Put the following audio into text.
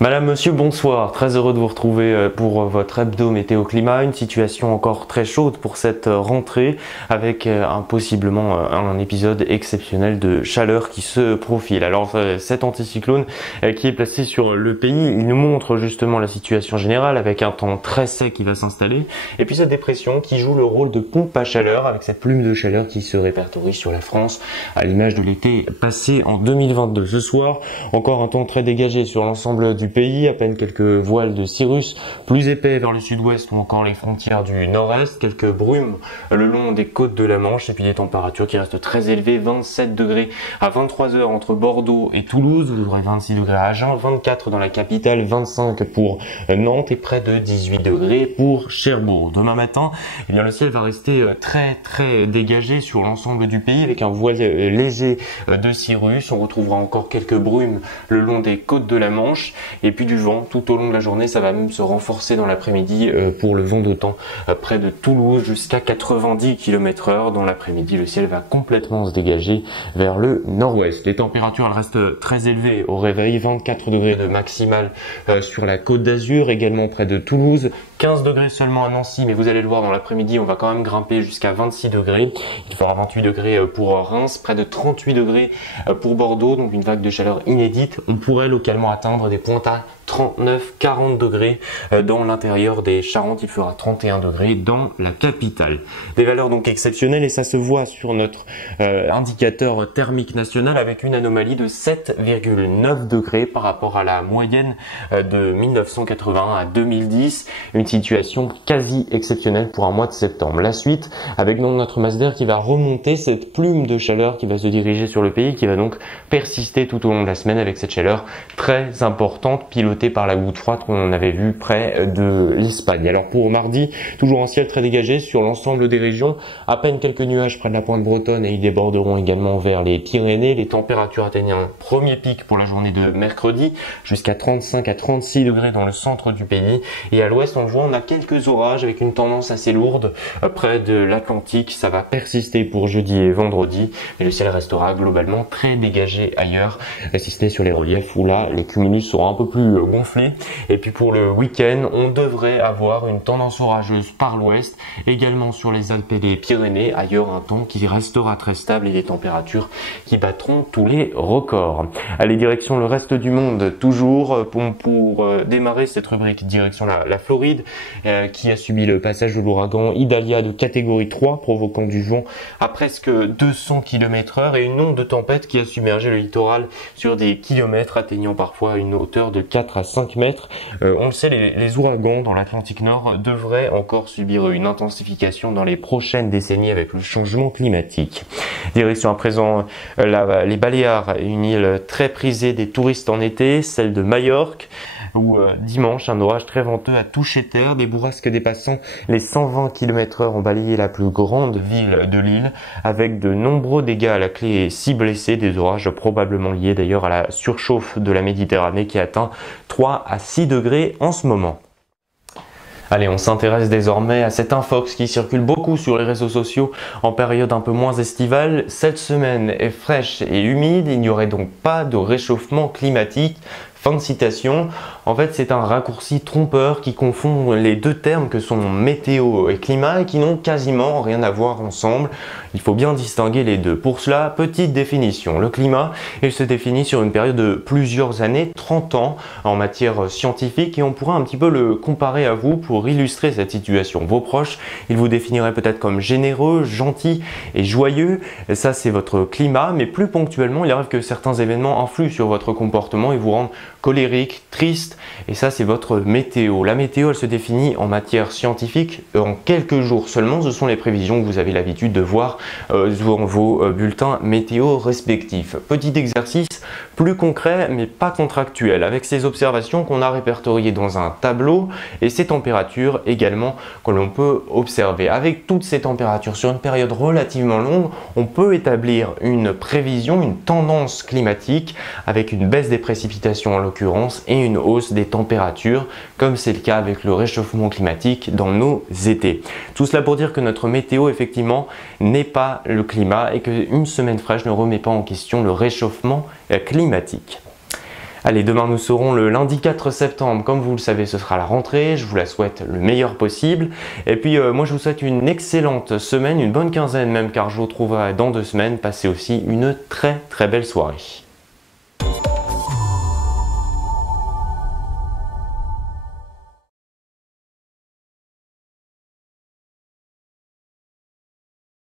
Madame, monsieur, bonsoir. Très heureux de vous retrouver pour votre hebdo météo climat. Une situation encore très chaude pour cette rentrée avec possiblement un épisode exceptionnel de chaleur qui se profile. Alors cet anticyclone qui est placé sur le pays, il nous montre justement la situation générale avec un temps très sec qui va s'installer et puis cette dépression qui joue le rôle de pompe à chaleur avec cette plume de chaleur qui se répertorie sur la France à l'image de l'été passé en 2022. Ce soir, encore un temps très dégagé sur l'ensemble du pays, à peine quelques voiles de cirrus plus épais vers le sud-ouest ou encore les frontières du nord-est, quelques brumes le long des côtes de la Manche et puis des températures qui restent très élevées, 27 degrés à 23 heures entre Bordeaux et Toulouse, vous aurez 26 degrés à Agen, 24 dans la capitale, 25 pour Nantes et près de 18 degrés pour Cherbourg. Demain matin, eh bien, le ciel va rester très dégagé sur l'ensemble du pays avec un voile léger de cirrus. On retrouvera encore quelques brumes le long des côtes de la Manche et puis du vent tout au long de la journée. Ça va même se renforcer dans l'après-midi pour le vent d'autant près de Toulouse jusqu'à 90 km/h. Dans l'après-midi, le ciel va complètement se dégager vers le nord-ouest. Les températures elles restent très élevées au réveil, 24 degrés de maximale sur la côte d'Azur, également près de Toulouse, 15 degrés seulement à Nancy, mais vous allez le voir dans l'après-midi, on va quand même grimper jusqu'à 26 degrés. Il fera 28 degrés pour Reims, près de 38 degrés pour Bordeaux, donc une vague de chaleur inédite. On pourrait localement atteindre des pointes à 39-40 degrés dans l'intérieur des Charentes, il fera 31 degrés dans la capitale. Des valeurs donc exceptionnelles et ça se voit sur notre indicateur thermique national avec une anomalie de 7,9 degrés par rapport à la moyenne de 1981 à 2010. Une situation quasi exceptionnelle pour un mois de septembre. La suite avec donc notre masse d'air qui va remonter cette plume de chaleur qui va se diriger sur le pays, qui va donc persister tout au long de la semaine avec cette chaleur très importante pilotée par la goutte froide qu'on avait vue près de l'Espagne. Alors pour mardi, toujours un ciel très dégagé sur l'ensemble des régions, à peine quelques nuages près de la pointe bretonne et ils déborderont également vers les Pyrénées. Les températures atteignent un premier pic pour la journée de mercredi, jusqu'à 35 à 36 degrés dans le centre du pays. Et à l'ouest, on le voit, on a quelques orages avec une tendance assez lourde près de l'Atlantique. Ça va persister pour jeudi et vendredi, mais le ciel restera globalement très dégagé ailleurs, si ce n'est sur les reliefs où là, les cumulus seront un peu plus gonflé. Et puis pour le week-end, on devrait avoir une tendance orageuse par l'ouest, également sur les Alpes et les Pyrénées. Ailleurs, un temps qui restera très stable et des températures qui battront tous les records. Allez, direction le reste du monde, toujours pour démarrer cette rubrique, direction la Floride, qui a subi le passage de l'ouragan Idalia de catégorie 3, provoquant du vent à presque 200 km/h et une onde de tempête qui a submergé le littoral sur des kilomètres, atteignant parfois une hauteur de 4 à 5 mètres. On le sait, les ouragans dans l'Atlantique Nord devraient encore subir une intensification dans les prochaines décennies avec le changement climatique. Direction à présent les Baléares, une île très prisée des touristes en été, celle de Majorque, où dimanche, un orage très venteux a touché terre, des bourrasques dépassant les 120 km/h ont balayé la plus grande ville de l'île, avec de nombreux dégâts à la clé et 6 blessés, des orages probablement liés d'ailleurs à la surchauffe de la Méditerranée qui atteint 3 à 6 degrés en ce moment. Allez, on s'intéresse désormais à cette infox qui circule beaucoup sur les réseaux sociaux en période un peu moins estivale. Cette semaine est fraîche et humide, il n'y aurait donc pas de réchauffement climatique. Fin de citation. En fait, c'est un raccourci trompeur qui confond les deux termes que sont météo et climat et qui n'ont quasiment rien à voir ensemble. Il faut bien distinguer les deux. Pour cela, petite définition. Le climat, il se définit sur une période de plusieurs années, 30 ans en matière scientifique et on pourrait un petit peu le comparer à vous pour illustrer cette situation. Vos proches, ils vous définiraient peut-être comme généreux, gentil et joyeux. Et ça, c'est votre climat, mais plus ponctuellement, il arrive que certains événements influent sur votre comportement et vous rendent colérique, triste, et ça c'est votre météo. La météo elle se définit en matière scientifique en quelques jours seulement, ce sont les prévisions que vous avez l'habitude de voir dans vos bulletins météo respectifs. Petit exercice plus concret mais pas contractuel, avec ces observations qu'on a répertoriées dans un tableau et ces températures également que l'on peut observer. Avec toutes ces températures sur une période relativement longue, on peut établir une prévision, une tendance climatique avec une baisse des précipitations en l'occurrence et une hausse des températures comme c'est le cas avec le réchauffement climatique dans nos étés. Tout cela pour dire que notre météo effectivement n'est pas le climat et qu'une semaine fraîche ne remet pas en question le réchauffement climatique. Allez, demain nous serons le lundi 4 septembre. Comme vous le savez, ce sera la rentrée. Je vous la souhaite le meilleur possible. Et puis moi, je vous souhaite une excellente semaine, une bonne quinzaine même, car je vous retrouverai dans 2 semaines. Passez aussi une très belle soirée.